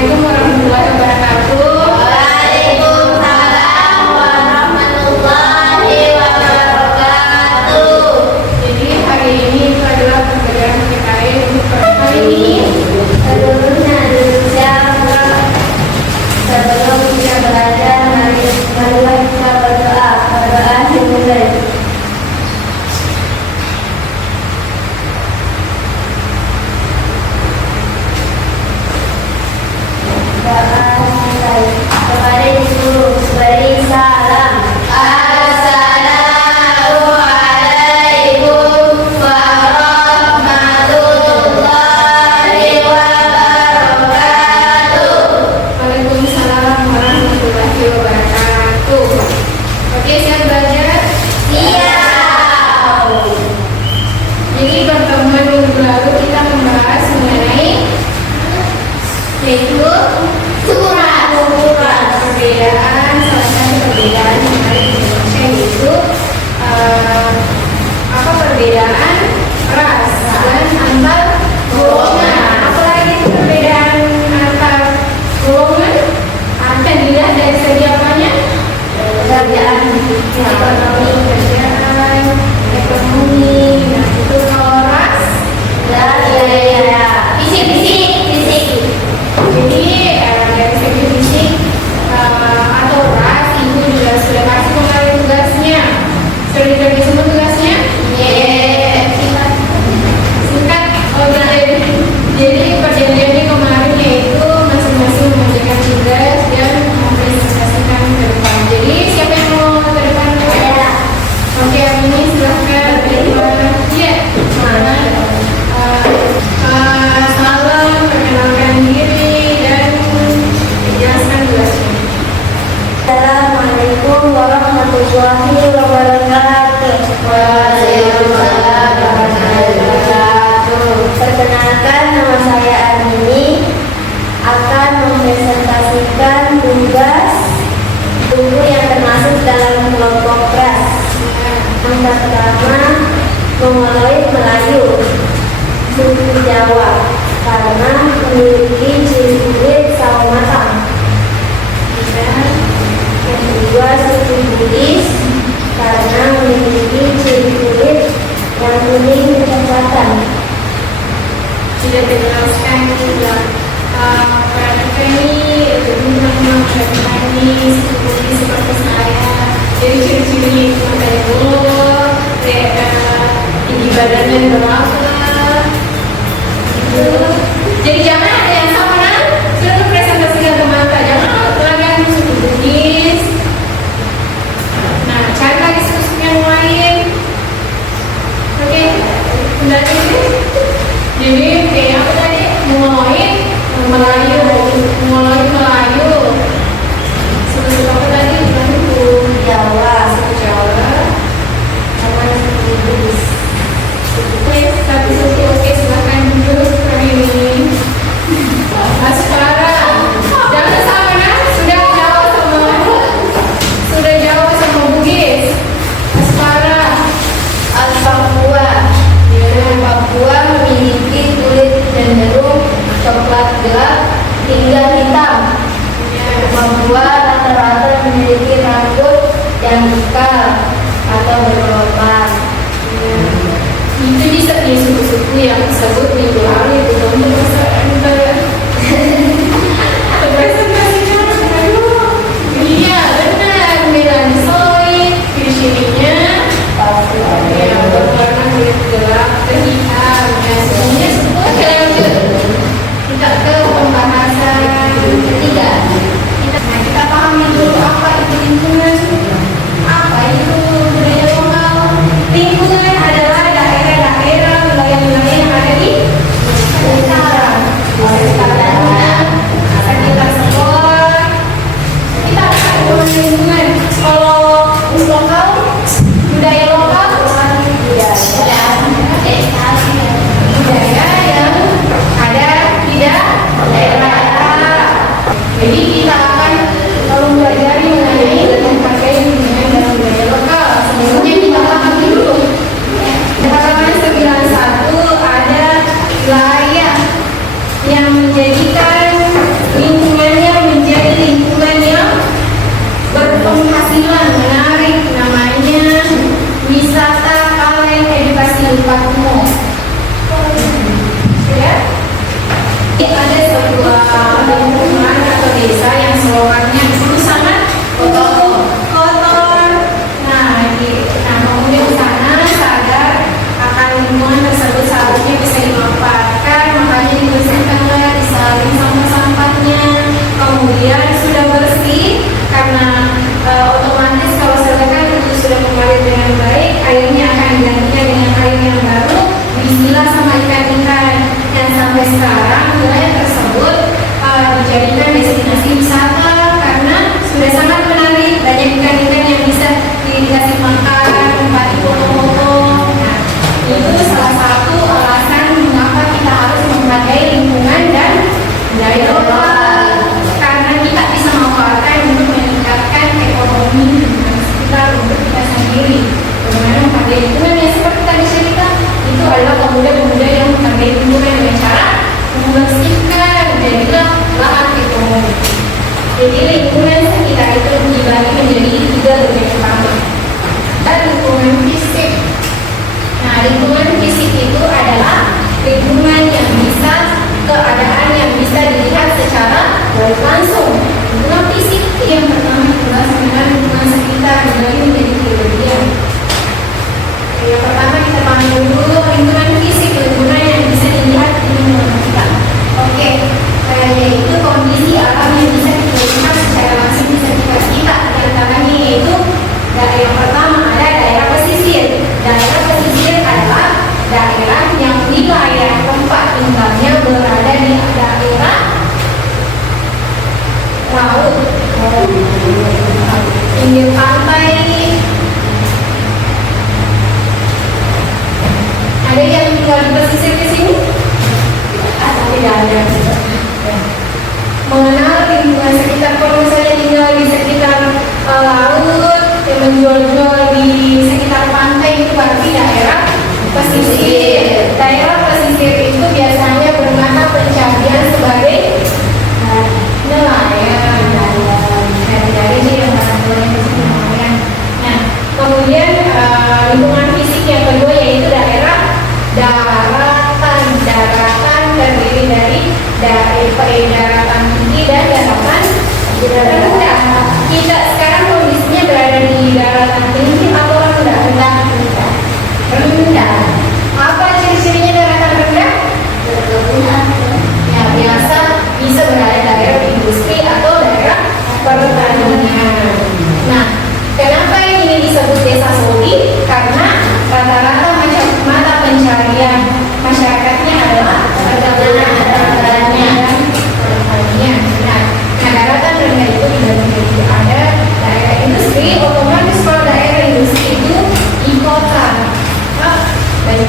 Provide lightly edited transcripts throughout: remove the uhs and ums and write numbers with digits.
Assalamualaikum warahmatullahi wabarakatuh. Waalaikumsalam warahmatullahi wabarakatuh. Jadi hari ini itu adalah pembelajaran PKN untuk hari ini. Seluruhnya Indonesia, sebelum kita belajar, marilah kita berdoa. Berdoa dimulai. Kepada Ibu beri salam. Assalamualaikum warahmatullahi wabarakatuh. Waalaikumsalam warahmatullahi wabarakatuh. Oke, siap belajar? Siap. Jadi pertemuan minggu lalu kita membahas mengenai yaitu Surat. perbedaan, salah satu perbedaan yang ada di Indonesia yaitu apa perbedaan ras dan antar golongan. Apalagi perbedaan antar golongan akan dilihat dari segi apanya? Pekerjaan ekonomi. Pekerjaan, ekonomi. Nah itu kalau ras. Ya. Fisik. Jadi dari segi fisik atau ras ibu juga sudah kasih kemarin tugasnya. Sudah dibagi semua tugasnya? Singkat. Jadi perjanjiannya kemarin yaitu masing-masing mengerjakan tugas dan mempresentasikan ke depan. Jadi siapa yang mau ke depan? Oke, ini silahkan berdua. Iya. Salam, perkenalkan diri dan jelaskan tugasnya. Assalamualaikum warahmatullahi wabarakatuh. Waalaikumsalam warahmatullahi wabarakatuh. Perkenalkan, nama saya Armini akan mempresentasikan tugas buku yang termasuk dalam kelompok ras. Yang pertama, mongoloid Melayu, suku Jawa, karena memiliki ciri kulit sawo matang. Yang kedua, suku Bugis, karena memiliki ciri kulit yang kuning kecoklatan. Sudah dijelaskan juga perhatikan ini bagaimana ini seperti saya. Jadi ciri-cirinya itu kayak dulu, tinggi badannya berapa. Jadi jangan ada yang sama kan? Sudah presentasikan ke mata, jangan pelanggan suku Bugis. Nah, cari lagi suku yang lain. Oke, kembali ini. Jadi kayak apa tadi? Mongoloid Melayu. Suku apa tadi? Suku Jawa, Suku Jawa. sama suku Bugis. Oke, satu suku. Oke, silakan duduk hari ini. Askara, jangan sama kan? Sudah Jawa sama Bugis. Askara. Papua. Papua memiliki kulit cenderung coklat gelap hingga hitam. Papua rata-rata memiliki rambut yang ikal atau bergelombang. Itu bisa di suku-suku yang disebut minggu lalu itu untuk presentasinya. Iya benar, melanosoid, ciri-cirinya yang berwarna kulit gelap dan hitam. Nah semuanya semua lanjut. Kita ke pembahasan ketiga. Kita pahami dulu apa itu lingkungan. Apa itu budaya lokal? Lingkungan adalah daerah-daerah, wilayah-wilayah yang ada di sekitar. lingkungan atau desa yang slogannya itu sangat kotor. Nah, kemudian di sana sadar akan lingkungan tersebut seharusnya bisa dimanfaatkan, makanya dibersihkanlah, disaring sampah-sampahnya. Kemudian sudah bersih karena otomatis kalau misalkan itu sudah mengalir dengan baik, airnya akan digantikan dengan air yang baru, diisilah sama ikan-ikan. Dan sampai sekarang wilayah tersebut dijadikan destinasi wisata karena sudah sangat menarik, banyak ikan-ikan yang bisa dikasih makan, tempat foto-foto. Nah, itu salah satu alasan mengapa kita harus menghargai lingkungan dan budaya lokal, karena kita bisa memanfaatkan untuk meningkatkan ekonomi lingkungan sekitar untuk kita sendiri. Bagaimana menghargai lingkungan ya seperti tadi cerita, itu adalah pemuda-pemuda yang menghargai lingkungan dengan cara membersihkan jadilah lahan ekonomi. Jadi lingkungan sekitar itu dibagi menjadi 3 bagian utama. Dan lingkungan fisik. Nah, lingkungan fisik itu adalah lingkungan yang bisa, keadaan yang bisa dilihat secara langsung. Lingkungan fisik yang pertama adalah sebenarnya lingkungan sekitar dibagi menjadi 3 bagian. Yang pertama kita panggil dulu lingkungan fisik, lingkungan yang bisa dilihat di lingkungan kita. Oke, yaitu kondisi alam yang bisa kita lihat secara langsung di sekitar kita. Di antaranya yaitu yang pertama ada daerah pesisir. Daerah pesisir adalah daerah yang wilayah tempat tinggalnya berada di daerah laut, pinggir pantai. Ada yang tinggal di pesisir di sini? Tidak ada. Mengenal lingkungan sekitar, kalau misalnya tinggal di sekitar laut, yang menjual-jual di sekitar pantai itu berarti daerah pesisir. Daerah pesisir itu biasanya bermata pencarian sebagai nelayan. Dari yang nelayan. Nah, kemudian lingkungan fisik yang kedua yaitu daerah daratan terdiri dari daratan tinggi dan daratan rendah. Kita sekarang kondisinya berada di daratan tinggi atau rendah? Rendah. Apa ciri-cirinya daratan rendah? Ya, biasa bisa berada daerah industri atau daerah pertanian. Nah, kenapa ini disebut desa Sodi? Karena rata-rata mata pencarian masyarakatnya adalah pertanian dan pertanian. Nah, daratan rendah itu tidak menjadi ada daerah industri. Otomatis kalau daerah industri itu di kota. Dan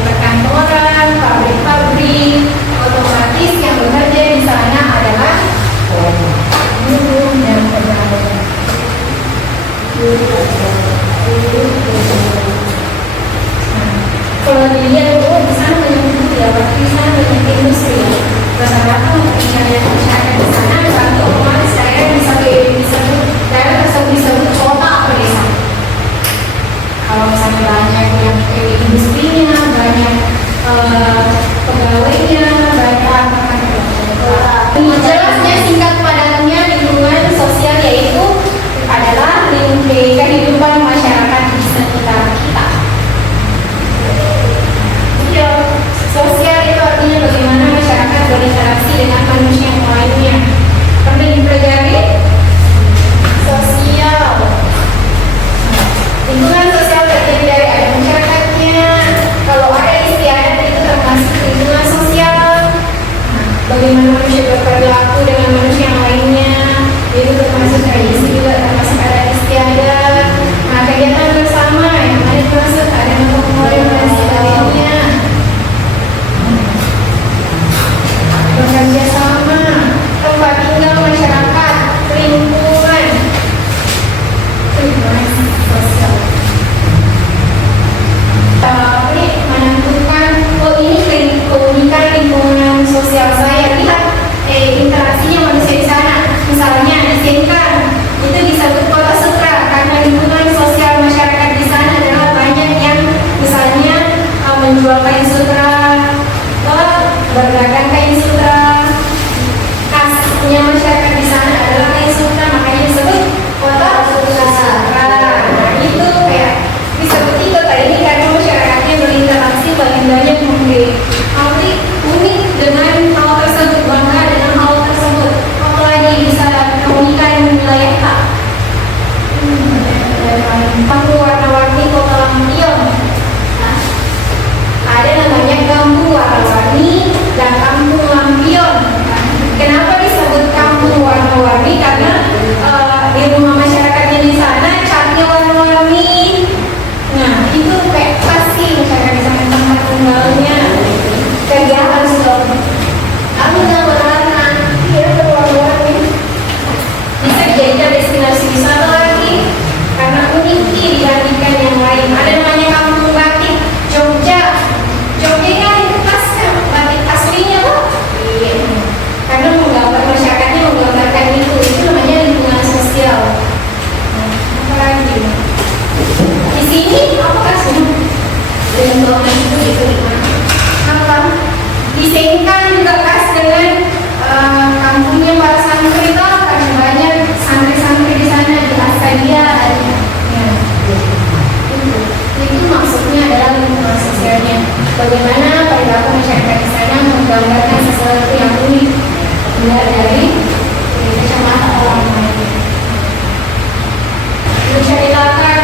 Menceritakan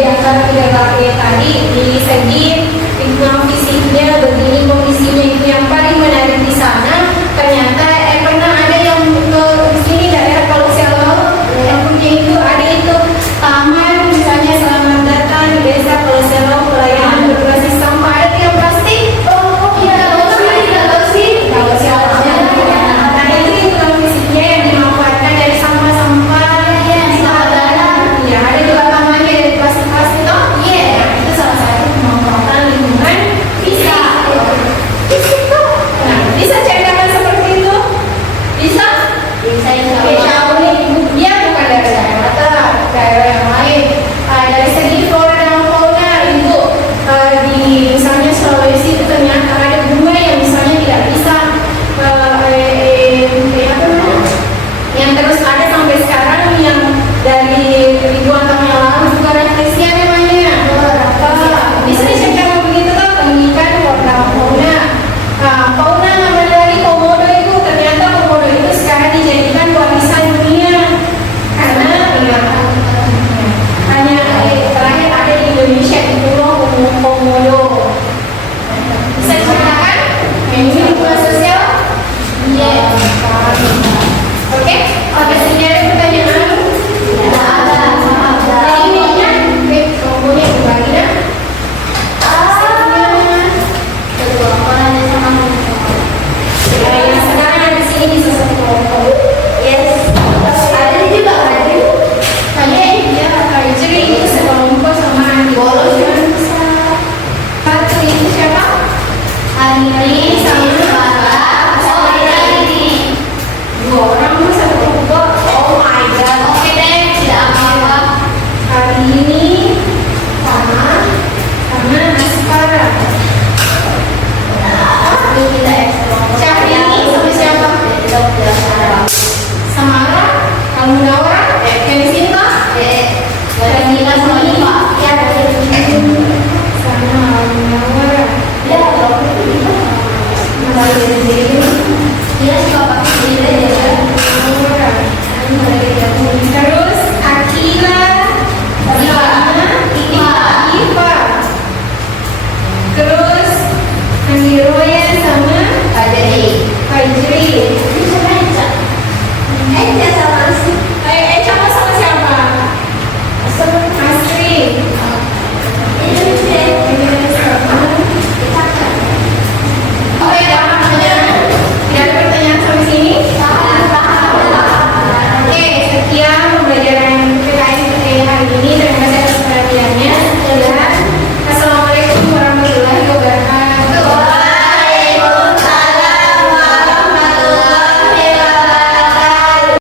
daftar 3 tadi di segi lingkungan fisiknya begini kondisinya itu yang paling menarik di sana. Ternyata pernah ada yang di sini daerah Koloselo yang punya itu ada itu taman misalnya selamat datang di desa Koloselo pelayanan berbasis sampah ada yang plastik. Oh iya, tahu sih. Nah itu lingkungan fisiknya yang dimanfaatkan dari sampah-sampah. Ya, ada juga tamannya dari plastik-plastik. Oh iya, itu salah satu pemanfaatan lingkungan fisik. Fisik tuh. Nah, bisa ceritakan seperti itu? Bisa? Bisa Insya Allah dia bukan dari daerah yang lain. Dari segi flora dan fauna itu di misalnya Sulawesi itu ternyata ada bunga yang misalnya tidak bisa yang terus ada sampai sekarang yang dari ribuan tahun yang lalu juga rafflesia namanya. Bisa diceritakan begitu kan pendidikan warna fauna. Fauna nama dari komodo itu ternyata komodo itu sekarang dijadikan warisan dunia karena hanya terakhir ada di Indonesia di Pulau Komodo. Bisa diceritakan? Ini lingkungan sosial? Iya.